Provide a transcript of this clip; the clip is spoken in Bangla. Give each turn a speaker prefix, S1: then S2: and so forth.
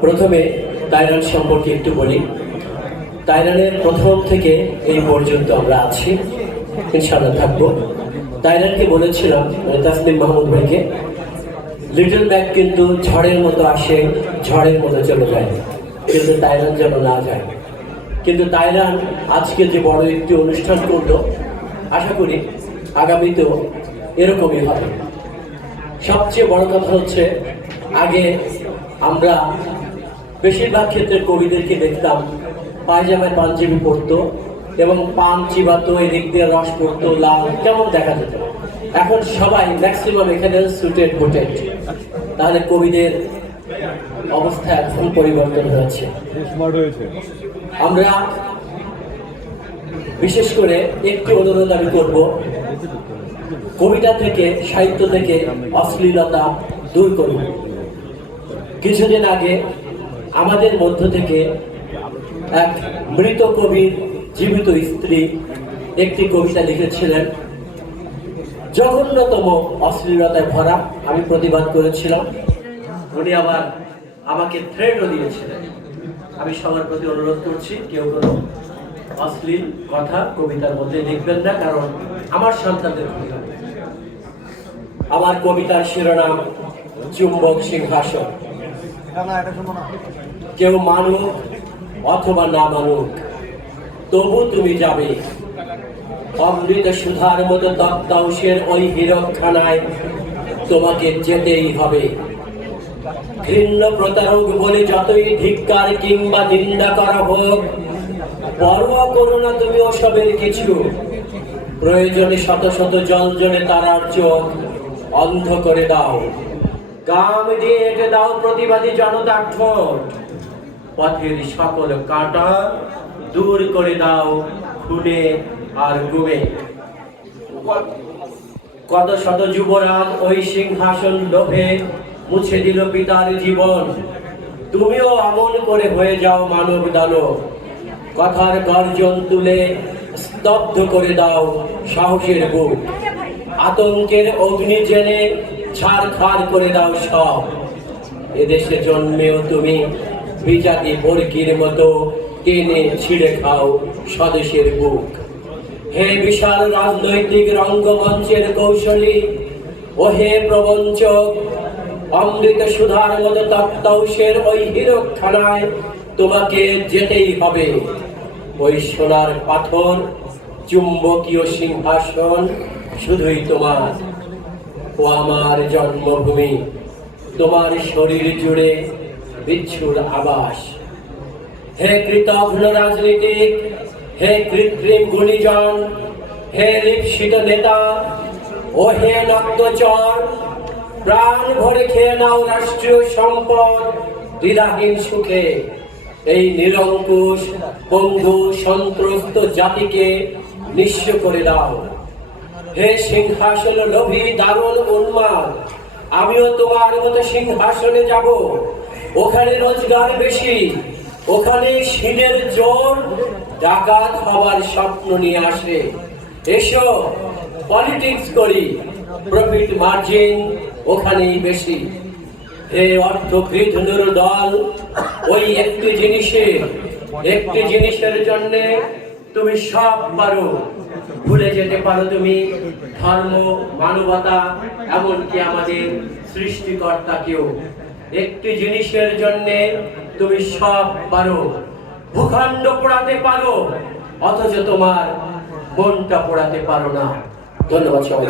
S1: প্রথমে তাইরান সম্পর্কে একটু বলি। তাইরানের প্রথম থেকে এই পর্যন্ত আমরা আছি, ইনশাআল্লাহ থাকব। তাইরানকে বলেছিলাম মানে তাসলিম মাহমুদ ভাইকে লিটল ব্যাগ কিন্তু ঝড়ের মতো আসে, ঝড়ের মতো চলে যায়। কিন্তু তাইরান যেন না যায়। কিন্তু তাইরান আজকে যে বড় একটি অনুষ্ঠান করল, আশা করি আগামীতেও এরকমই হবে। সবচেয়ে বড় কথা হচ্ছে, আগে আমরা বেশিরভাগ ক্ষেত্রে কবিদেরকে দেখতাম পায়জামায় পাঞ্জাবি পরতো এবং পান চিবাতো এদিক দিয়ে রস পড়তো লাল কেমন দেখা যেত। এখন সবাই ম্যাক্সিমাম এখানে সুটেড বুটেড তাহলে কবিদের অবস্থা এখন পরিবর্তন হয়েছে। আমরা বিশেষ করে একটি অনুরোধ আমি করব কবিতা থেকে সাহিত্য থেকে অশ্লীলতা দূর করুন। কিছুদিন আগে আমাদের মধ্য থেকে এক মৃত কবির জীবিত স্ত্রী একটি কবিতা লিখেছিলেন, জঘন্যতম অশ্লীলতায় ভরা, আমি প্রতিবাদ করেছিলাম। উনি আবার আমাকে থ্রেটও দিয়েছিলেন। আমি সবার প্রতি অনুরোধ করছি, কেউ কোনো অশ্লীল কথা কবিতার মধ্যে লিখবেন না, কারণ আমার সন্তানদের আমার কবিতার শিরোনাম, চুম্বক সিংহাসন। কেউ মানুক অথবা না মানুক, তবু তুমি যাবে। অমৃত সুধার মতো দত্তাংশের ওই হীরকখানায় তোমাকে যেতেই হবে। ঘৃণ্য প্রতারক বলে যতই ধিক্কার কিংবা নিন্দা করা হোক, পরোয়া করো না তুমি ওসবের কিছু। প্রয়োজনে শত শত জল জলে তারার চোখ অন্ধ করে দাও। গাম এঁটে দাও প্রতিবাদী জনতার ঠোঁট। পথের সকল কাঁটা দূর করে দাও খুনে আর গুমে। কত শত যুবরাজ ওই সিংহাসন লোভে মুছে দিল পিতার জীবন। তুমিও অমন করে হয়ে যাও মানব দানব। কথার গর্জন তুলে স্তব্ধ করে দাও সাহসের বুক। আতঙ্কের অগ্নি জেনে ছাড় করে দাও সব। এদেশে জন্মেও তুমি বিজাতি বর্গির মতো টেনে ছিঁড়ে খাও স্বদেশের বুক। হে বিশাল রাজনৈতিক রঙ্গমঞ্চের কৌশলী ও হে প্রবঞ্চক, অমৃত সুধার মতো তপ্তৌষের ওই হীরকখানায় তোমাকে যেতেই হবে। ওই সোনার পাথর, চুম্বকীয় সিংহাসন, শুধুই তোমার। ও আমার জন্মভূমি। তোমার শরীর জুড়ে বিচ্ছুর আবাস। হে কৃতঘ্ন রাজনীতিক, হে কৃত্রিম গুণীজন, হে লিপসিত নেতা, ও হে নক্তচর প্রাণ ভরে খেয়ে নাও রাষ্ট্রীয় সম্পদ দ্বিধাহীন সুখে। এই নিরঙ্কুশ, বন্ধু, সন্ত্রস্ত জাতিকে নিঃস্ব করে দাও। হে সিংহাসন লোভী দারুণ উন্মাদ, আমিও তোমার মতো সিংহাসনে যাব। ওখানে রোজগার বেশি, ওখানে সিনের জোর ডাকাত হওয়ার স্বপ্ন নিয়ে আসে। এসো, পলিটিক্স করি, প্রফিট মার্জিন ওখানেই বেশি। হে অর্থকৃত দল ওই একটি জিনিসের একটি জিনিসের জন্য তুমি সব পারো ভুলে যেতে পারো তুমি। ধর্ম, মানবতা, এমনকি আমাদের সৃষ্টিকর্তাকেও একটি জিনিসের জন্য তুমি সব পারো। ভূখণ্ড পোড়াতে পারো, অথচ তোমার মনটা পোড়াতে পারো না। ধন্যবাদ সবাই